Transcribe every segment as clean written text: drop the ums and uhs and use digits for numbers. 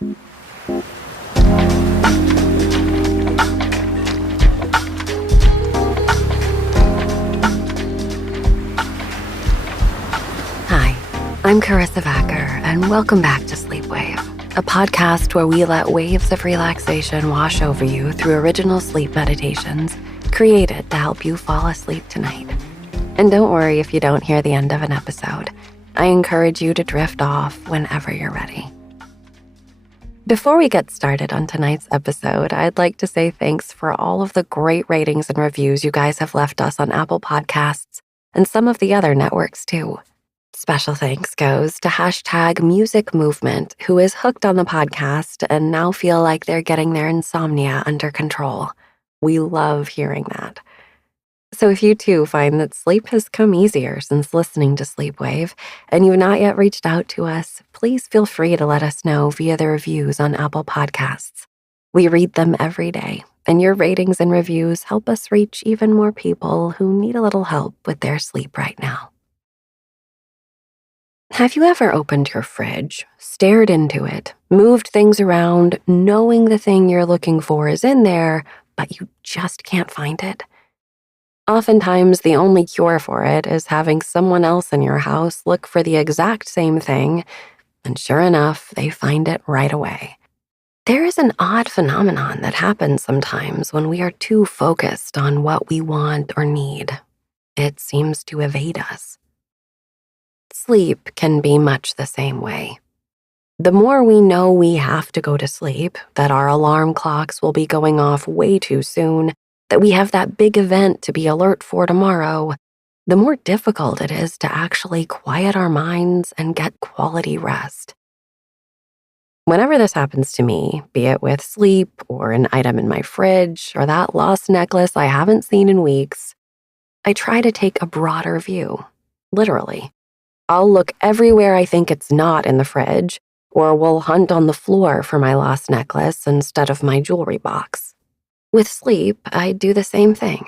Hi, I'm Karissa Vacker, and welcome back to Sleep Wave, a podcast where we let waves of relaxation wash over you through original sleep meditations created to help you fall asleep tonight. And don't worry if you don't hear the end of an episode. I encourage you to drift off whenever you're ready. Before we get started on tonight's episode, I'd like to say thanks for all of the great ratings and reviews you guys have left us on Apple Podcasts and some of the other networks too. Special thanks goes to #MusicMovement, who is hooked on the podcast and now feel like they're getting their insomnia under control. We love hearing that. So if you too find that sleep has come easier since listening to Sleepwave and you've not yet reached out to us, please feel free to let us know via the reviews on Apple Podcasts. We read them every day, and your ratings and reviews help us reach even more people who need a little help with their sleep right now. Have you ever opened your fridge, stared into it, moved things around, knowing the thing you're looking for is in there, but you just can't find it? Oftentimes, the only cure for it is having someone else in your house look for the exact same thing, and sure enough, they find it right away. There is an odd phenomenon that happens sometimes when we are too focused on what we want or need. It seems to evade us. Sleep can be much the same way. The more we know we have to go to sleep, that our alarm clocks will be going off way too soon, that we have that big event to be alert for tomorrow, the more difficult it is to actually quiet our minds and get quality rest. Whenever this happens to me, be it with sleep or an item in my fridge or that lost necklace I haven't seen in weeks, I try to take a broader view, literally. I'll look everywhere I think it's not in the fridge, or will hunt on the floor for my lost necklace instead of my jewelry box. With sleep, I do the same thing.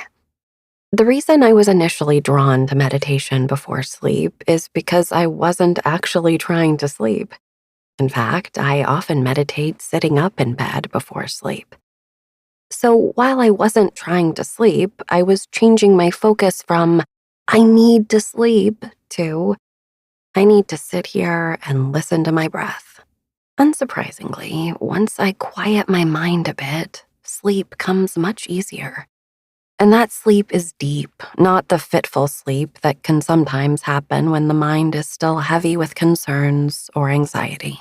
The reason I was initially drawn to meditation before sleep is because I wasn't actually trying to sleep. In fact, I often meditate sitting up in bed before sleep. So while I wasn't trying to sleep, I was changing my focus from, I need to sleep, to, I need to sit here and listen to my breath. Unsurprisingly, once I quiet my mind a bit, sleep comes much easier. And that sleep is deep, not the fitful sleep that can sometimes happen when the mind is still heavy with concerns or anxiety.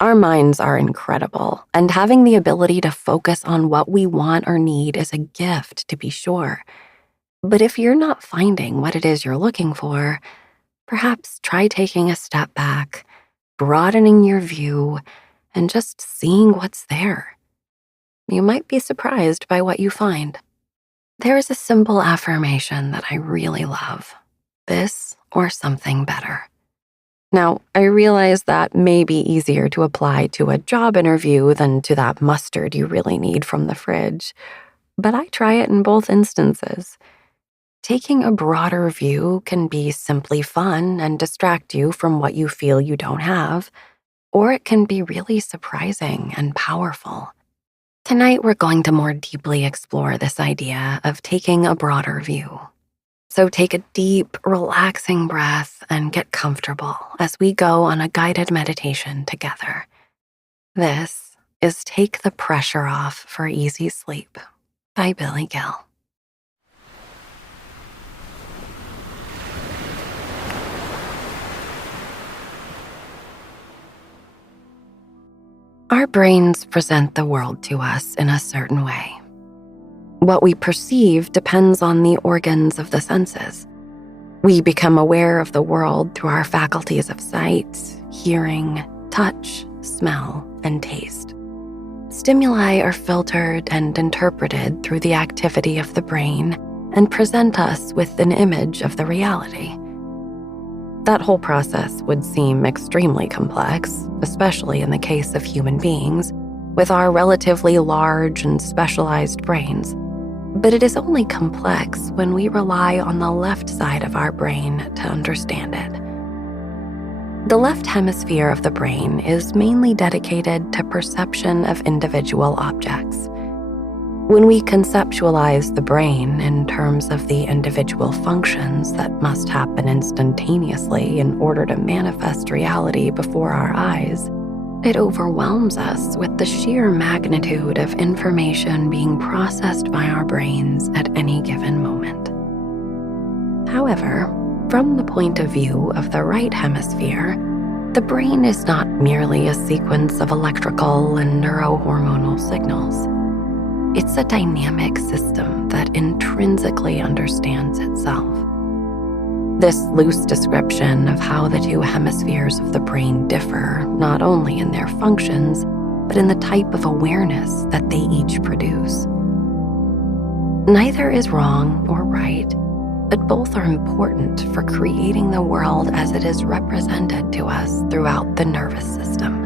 Our minds are incredible, and having the ability to focus on what we want or need is a gift, to be sure. But if you're not finding what it is you're looking for, perhaps try taking a step back, broadening your view, and just seeing what's there. You might be surprised by what you find. There is a simple affirmation that I really love: this or something better. Now, I realize that may be easier to apply to a job interview than to that mustard you really need from the fridge, but I try it in both instances. Taking a broader view can be simply fun and distract you from what you feel you don't have, or it can be really surprising and powerful. Tonight, we're going to more deeply explore this idea of taking a broader view. So take a deep, relaxing breath and get comfortable as we go on a guided meditation together. This is Take the Pressure Off for Easy Sleep by Billy Gill. Our brains present the world to us in a certain way. What we perceive depends on the organs of the senses. We become aware of the world through our faculties of sight, hearing, touch, smell, and taste. Stimuli are filtered and interpreted through the activity of the brain and present us with an image of the reality. That whole process would seem extremely complex, especially in the case of human beings, with our relatively large and specialized brains. But it is only complex when we rely on the left side of our brain to understand it. The left hemisphere of the brain is mainly dedicated to perception of individual objects. When we conceptualize the brain in terms of the individual functions that must happen instantaneously in order to manifest reality before our eyes, it overwhelms us with the sheer magnitude of information being processed by our brains at any given moment. However, from the point of view of the right hemisphere, the brain is not merely a sequence of electrical and neurohormonal signals. It's a dynamic system that intrinsically understands itself. This loose description of how the two hemispheres of the brain differ not only in their functions, but in the type of awareness that they each produce. Neither is wrong or right, but both are important for creating the world as it is represented to us throughout the nervous system.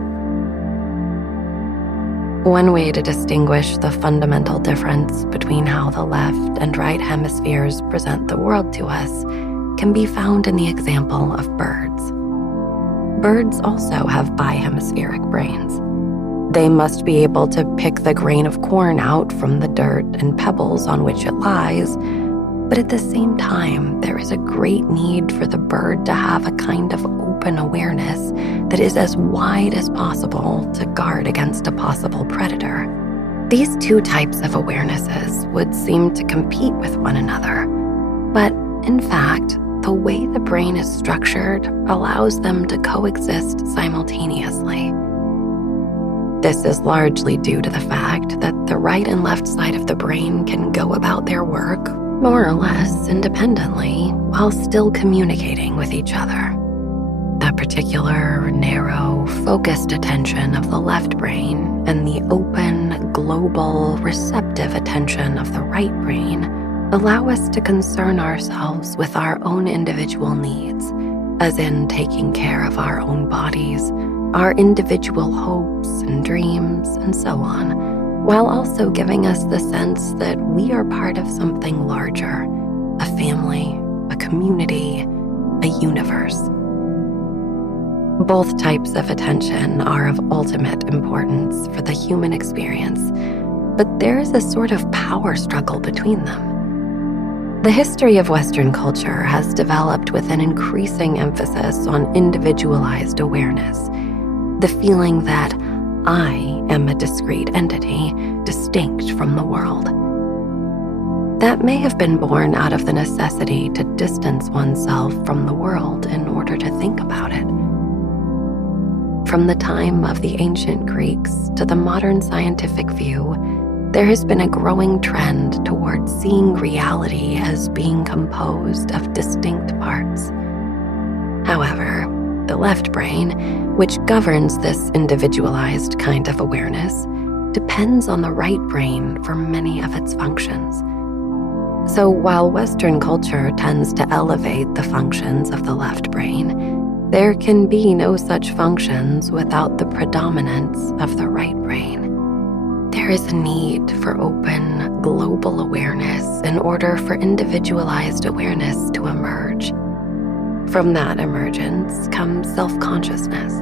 One way to distinguish the fundamental difference between how the left and right hemispheres present the world to us can be found in the example of birds. Birds also have bihemispheric brains. They must be able to pick the grain of corn out from the dirt and pebbles on which it lies, but at the same time, there is a great need for the bird to have a kind of open awareness that is as wide as possible to guard against a possible predator. These two types of awarenesses would seem to compete with one another, but in fact, the way the brain is structured allows them to coexist simultaneously. This is largely due to the fact that the right and left side of the brain can go about their work more or less independently while still communicating with each other. The particular, narrow, focused attention of the left brain and the open, global, receptive attention of the right brain allow us to concern ourselves with our own individual needs, as in taking care of our own bodies, our individual hopes and dreams, and so on, while also giving us the sense that we are part of something larger, a family, a community, a universe. Both types of attention are of ultimate importance for the human experience, but there is a sort of power struggle between them. The history of Western culture has developed with an increasing emphasis on individualized awareness, the feeling that I am a discrete entity, distinct from the world. That may have been born out of the necessity to distance oneself from the world in order to think about it. From the time of the ancient Greeks to the modern scientific view, there has been a growing trend towards seeing reality as being composed of distinct parts. However, the left brain, which governs this individualized kind of awareness, depends on the right brain for many of its functions. So while Western culture tends to elevate the functions of the left brain, there can be no such functions without the predominance of the right brain. There is a need for open, global awareness in order for individualized awareness to emerge. From that emergence comes self-consciousness.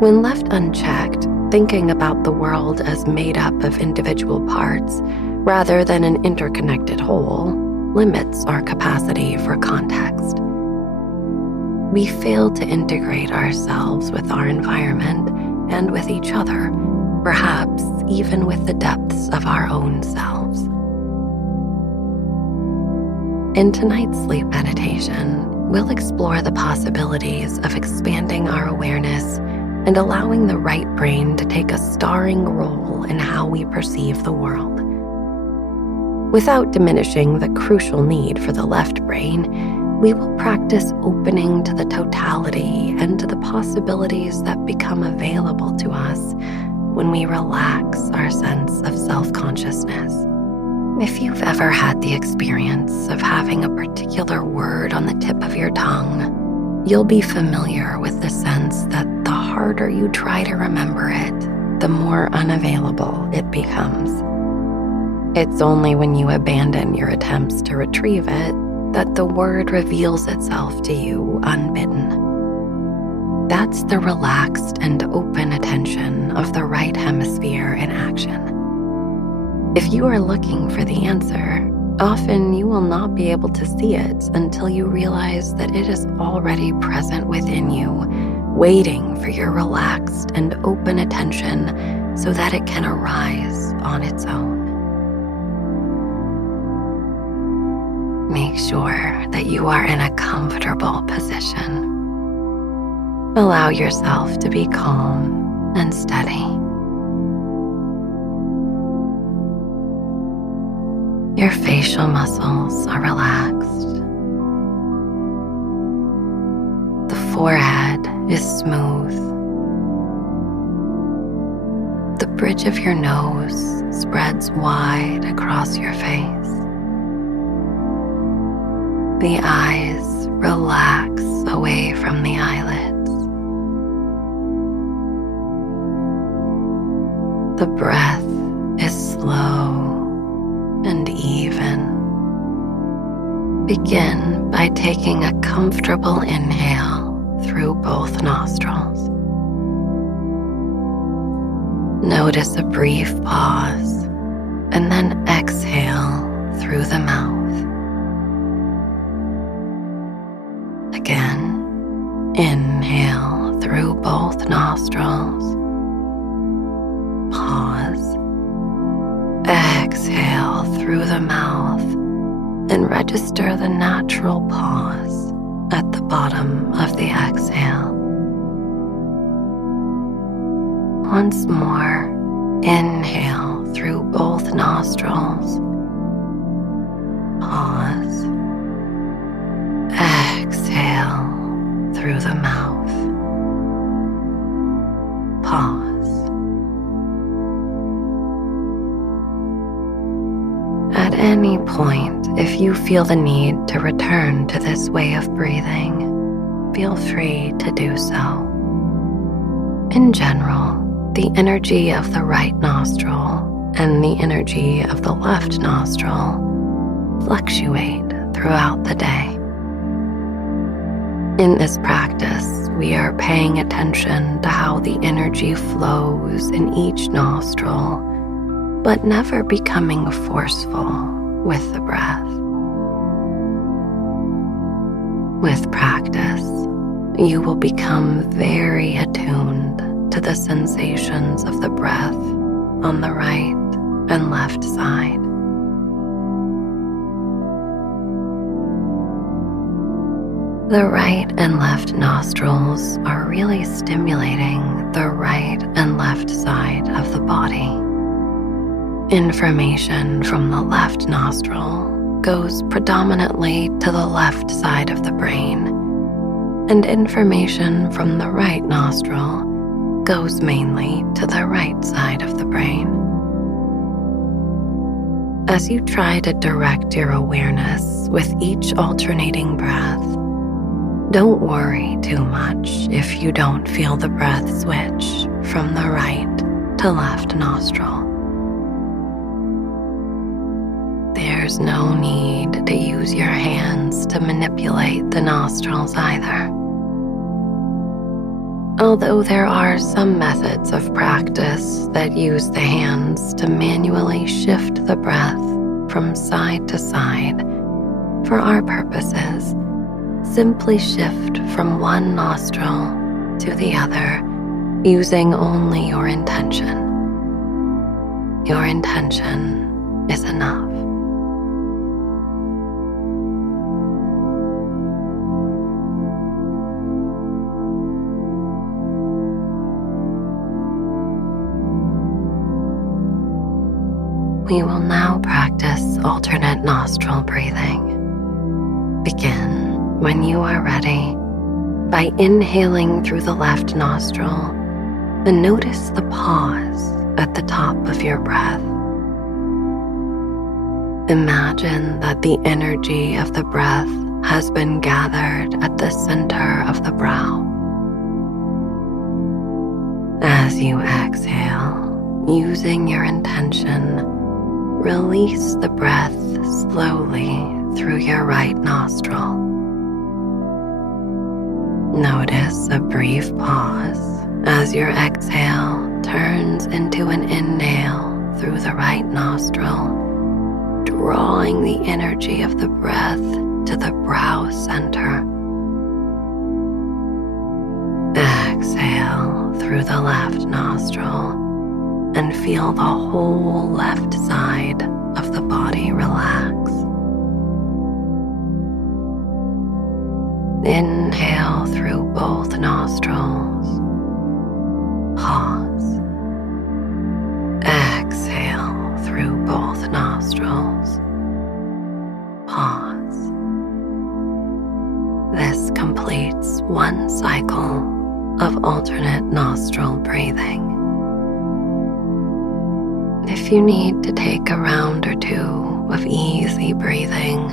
When left unchecked, thinking about the world as made up of individual parts rather than an interconnected whole limits our capacity for context. We fail to integrate ourselves with our environment and with each other, perhaps even with the depths of our own selves. In tonight's sleep meditation, we'll explore the possibilities of expanding our awareness and allowing the right brain to take a starring role in how we perceive the world. Without diminishing the crucial need for the left brain, we will practice opening to the totality and to the possibilities that become available to us when we relax our sense of self-consciousness. If you've ever had the experience of having a particular word on the tip of your tongue, you'll be familiar with the sense that the harder you try to remember it, the more unavailable it becomes. It's only when you abandon your attempts to retrieve it that the word reveals itself to you unbidden. That's the relaxed and open attention of the right hemisphere in action. If you are looking for the answer, often you will not be able to see it until you realize that it is already present within you, waiting for your relaxed and open attention so that it can arise on its own. Make sure that you are in a comfortable position. Allow yourself to be calm and steady. Your facial muscles are relaxed. The forehead is smooth. The bridge of your nose spreads wide across your face. The eyes relax away from the eyelids. The breath is slow and even. Begin by taking a comfortable inhale through both nostrils. Notice a brief pause and then exhale through the mouth. Again, inhale through both nostrils. Pause. Exhale through the mouth and register the natural pause at the bottom of the exhale. Once more, inhale through both nostrils. Pause. Exhale through the mouth. Pause. At any point, if you feel the need to return to this way of breathing, feel free to do so. In general, the energy of the right nostril and the energy of the left nostril fluctuate throughout the day. In this practice, we are paying attention to how the energy flows in each nostril, but never becoming forceful with the breath. With practice, you will become very attuned to the sensations of the breath on the right and left side. The right and left nostrils are really stimulating the right and left side of the body. Information from the left nostril goes predominantly to the left side of the brain, and information from the right nostril goes mainly to the right side of the brain. As you try to direct your awareness with each alternating breath, don't worry too much if you don't feel the breath switch from the right to left nostril. There's no need to use your hands to manipulate the nostrils either. Although there are some methods of practice that use the hands to manually shift the breath from side to side, for our purposes, simply shift from one nostril to the other using only your intention. Your intention is enough. We will now practice alternate nostril breathing. Begin when you are ready by inhaling through the left nostril and notice the pause at the top of your breath. Imagine that the energy of the breath has been gathered at the center of the brow. As you exhale, using your intention, release the breath slowly through your right nostril. Notice a brief pause as your exhale turns into an inhale through the right nostril, drawing the energy of the breath to the brow center. Exhale through the left nostril and feel the whole left side of the body relax. Inhale through both nostrils. Pause. Exhale through both nostrils. Pause. This completes one cycle of alternate nostril breathing. If you need to take a round or two of easy breathing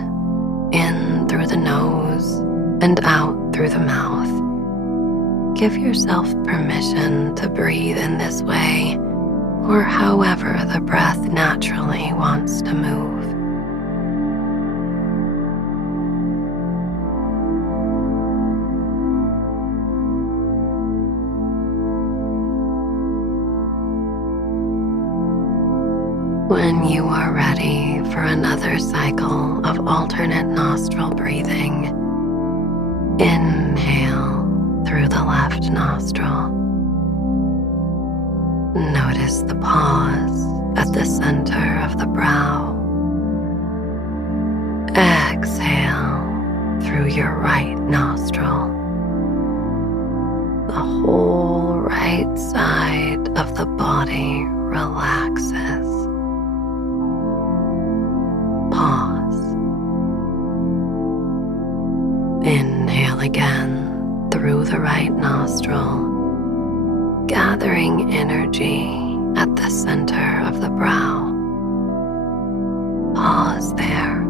in through the nose and out through the mouth, give yourself permission to breathe in this way or however the breath naturally wants to move. When you are ready for another cycle of alternate nostril breathing, inhale through the left nostril. Notice the pause at the center of the brow. Exhale through your right nostril. The whole right side of the body relaxes. Pause. Inhale again through the right nostril, gathering energy at the center of the brow. Pause there.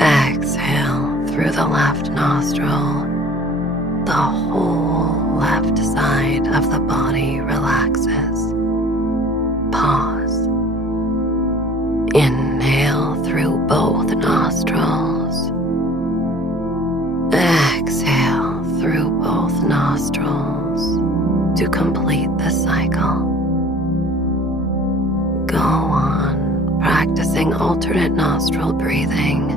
Exhale through the left nostril. The whole left side of the body relaxes. Pause. Inhale through both nostrils. Exhale through both nostrils to complete the cycle. Go on practicing alternate nostril breathing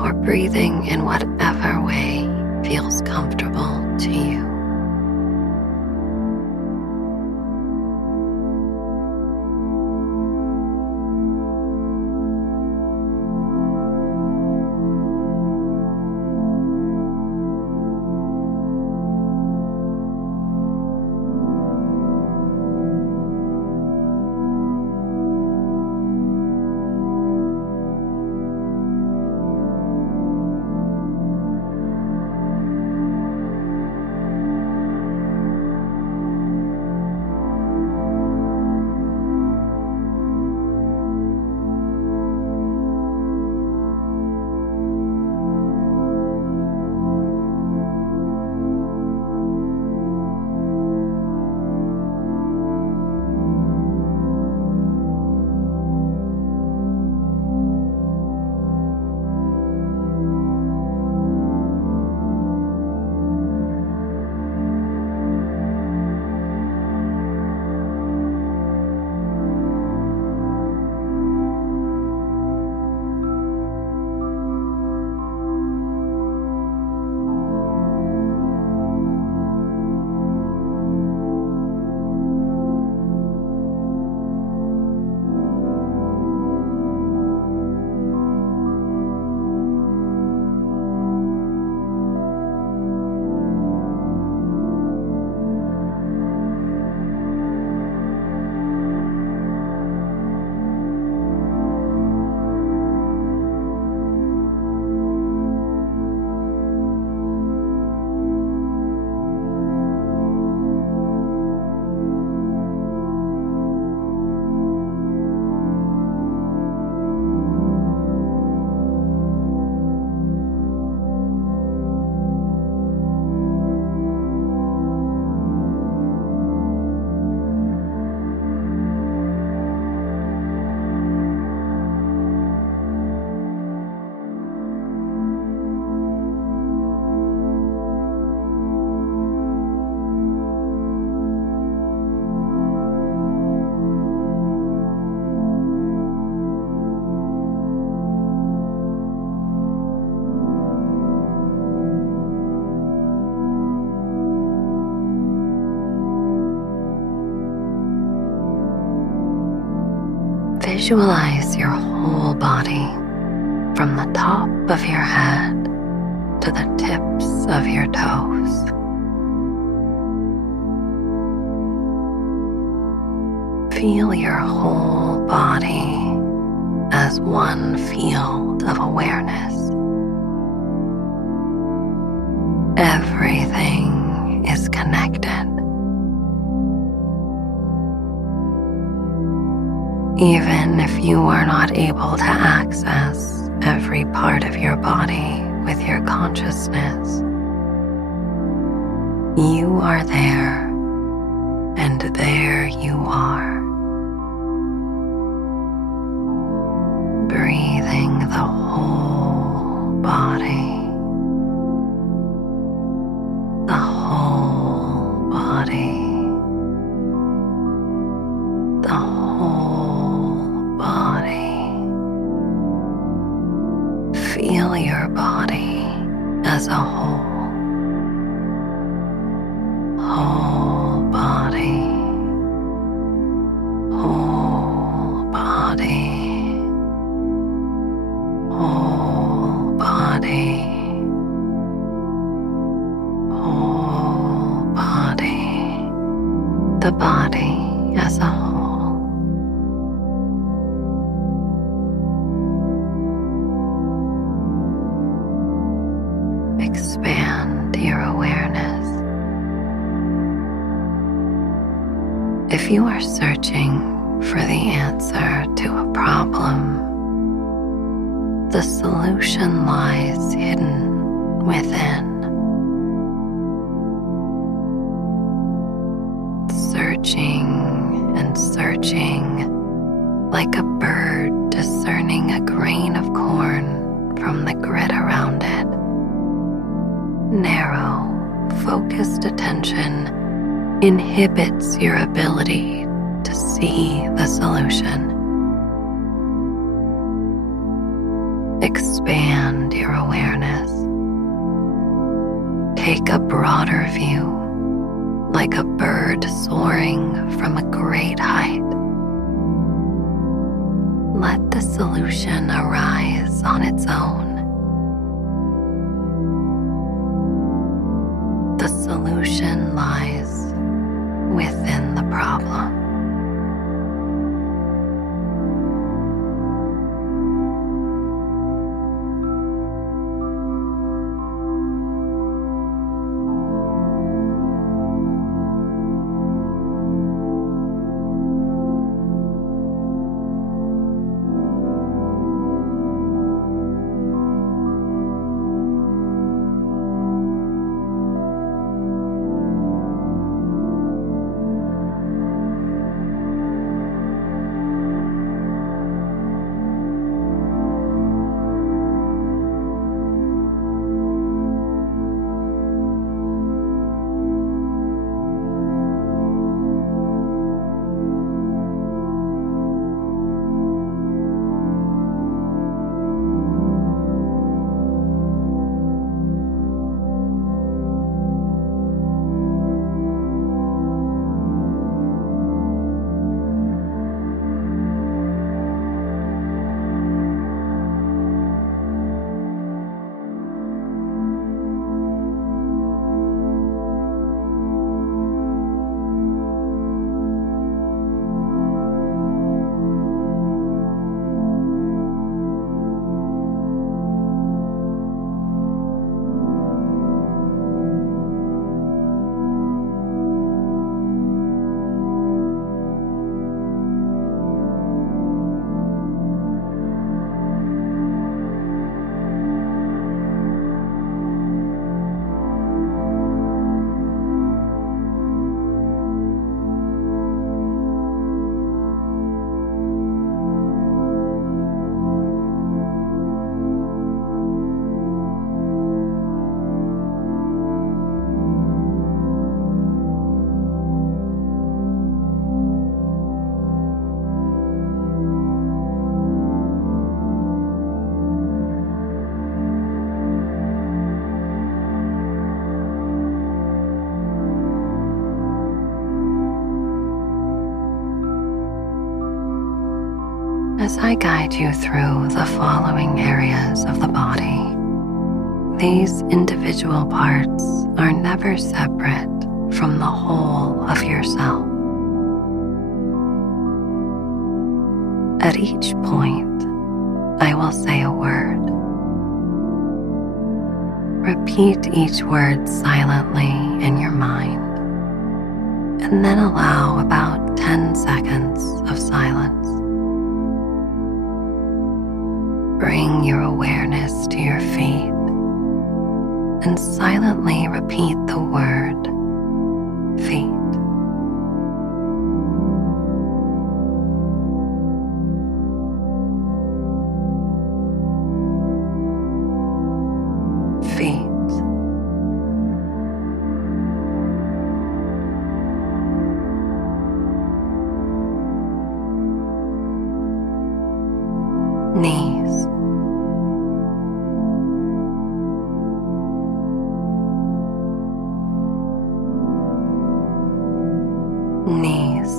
or breathing in whatever way feels comfortable to you. Visualize your whole body from the top of your head to the tips of your toes. Feel your whole body as one field of awareness. Everything is connected. Even if you are not able to access every part of your body with your consciousness, you are there, and there you are. Breathing the whole body, the whole body, the whole body. Feel your body as a whole, whole body, whole body. Whole body, whole body, the body as a whole. Expand your awareness. If you are searching for the answer to a problem, the solution lies hidden within. Searching and searching, like a bird discerning a grain of corn from the grit around it. Narrow, focused attention inhibits your ability to see the solution. Expand your awareness. Take a broader view, like a bird soaring from a great height. Let the solution arise on its own. The solution lies within the problem. as I guide you through the following areas of the body. These individual parts are never separate from the whole of yourself. At each point, I will say a word. Repeat each word silently in your mind, and then allow about 10 seconds of silence. Bring your awareness to your feet and silently repeat the word feet. Feet. Knees. Knees.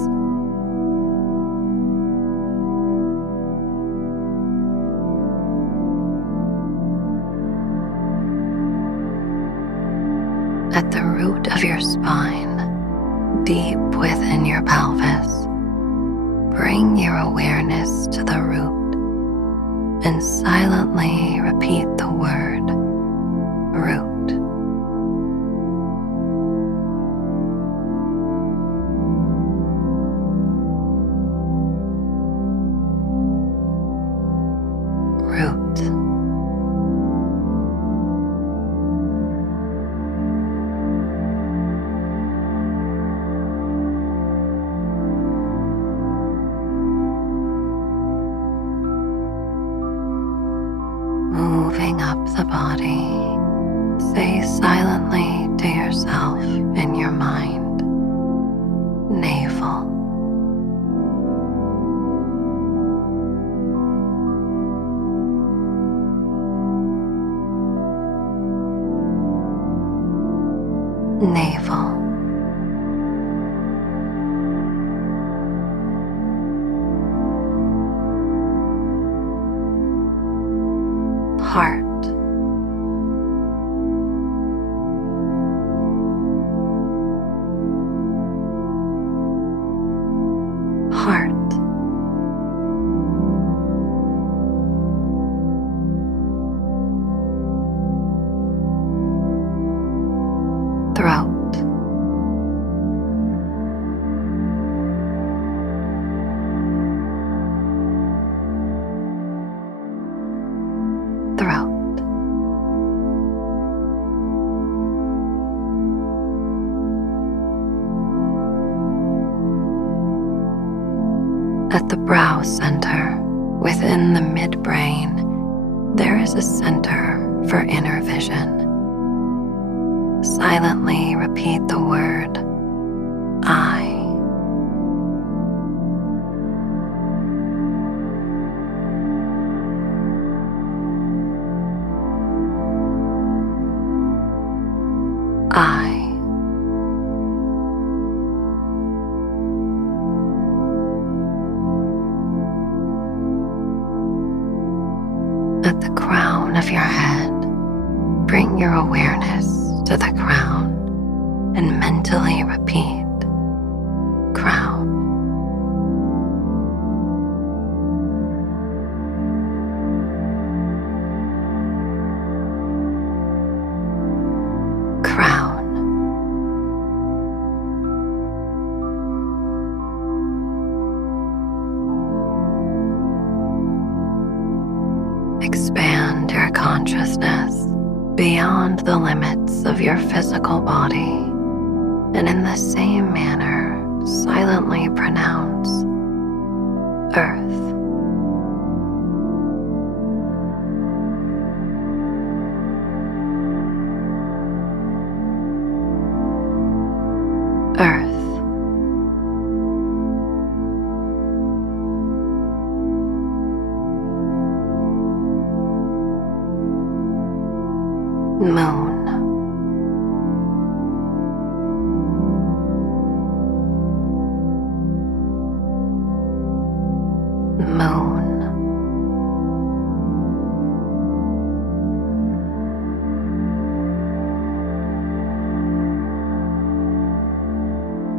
At the root of your spine, deep within your pelvis, bring your awareness to the root and silently repeat the word root. Root. Moving up the body, say silently to yourself in your mind, navel. Navel. Heart. Heart. Throat. Throat. At the brow center, within the midbrain, there is a center for inner vision. Silently repeat the word I. I. At the crown of your head, bring your awareness to the crown and mentally repeat crown. Crown. Expand your consciousness beyond the limits of your physical body, and in the same manner, silently pronounce Earth. Earth. Moon. Moon.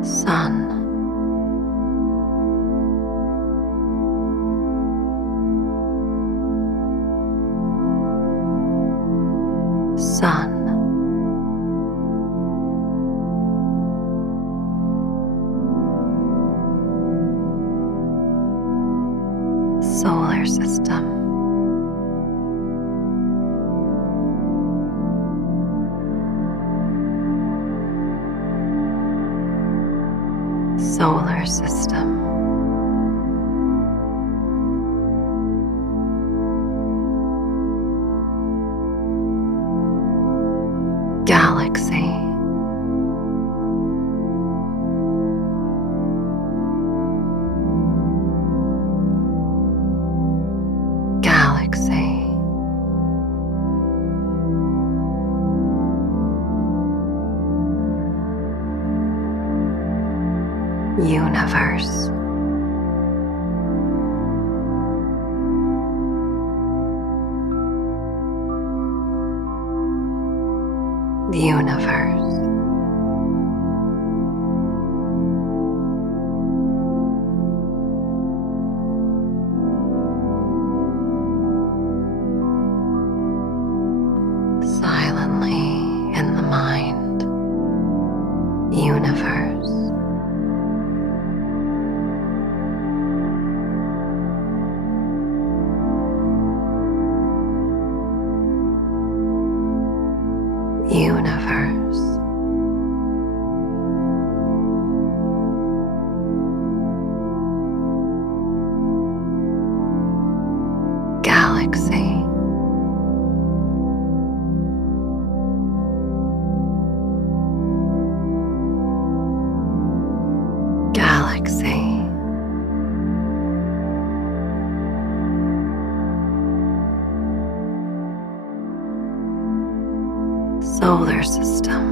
sun, sun, solar system, solar system, galaxy, galaxy, universe, universe, silently in the mind, universe, universe, galaxy, galaxy, solar system,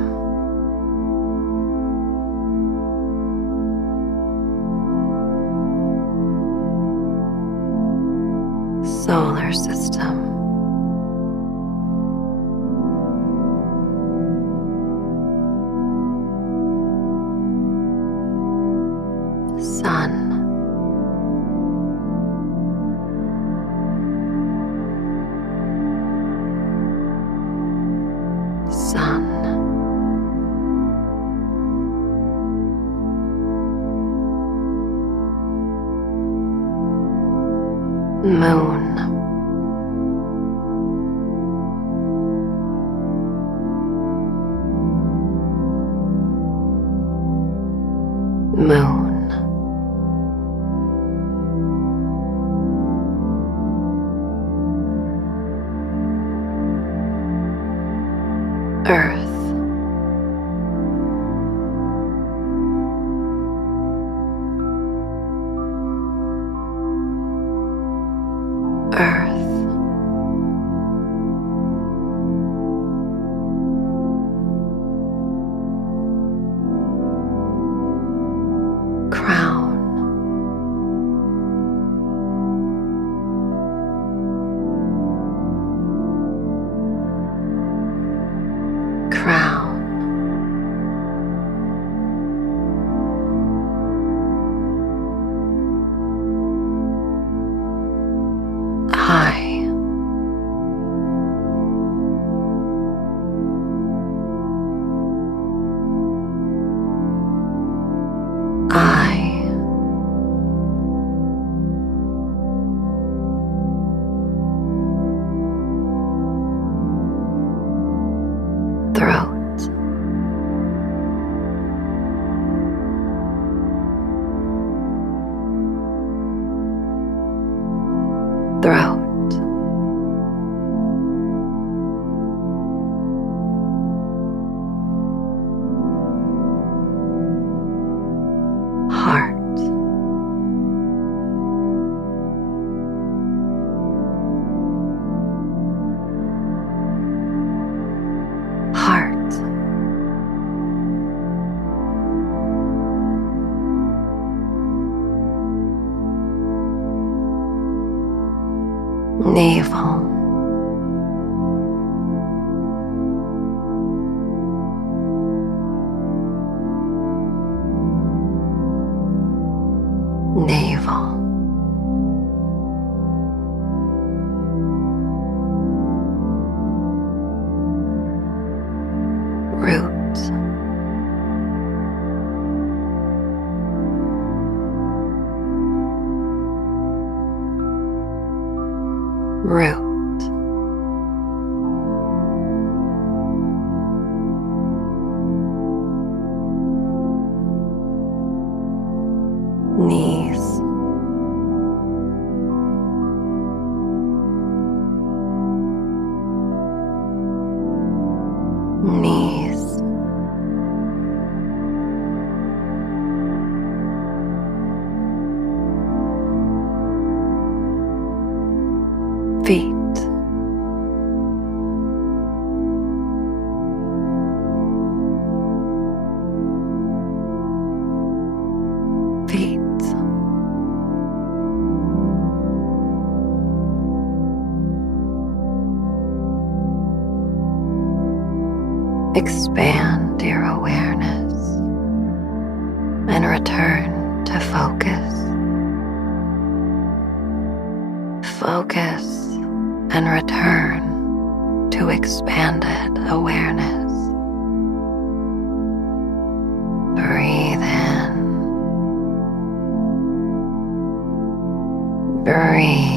solar system, sun, sun, moon, moon, earth, earth, crown, crown, eye, eye, throat, throat, heart, heart, navel, navel, roots, root, knees, knees, feet, feet, expand your awareness and return to focus. Focus and return to expanded awareness. Breathe in. Breathe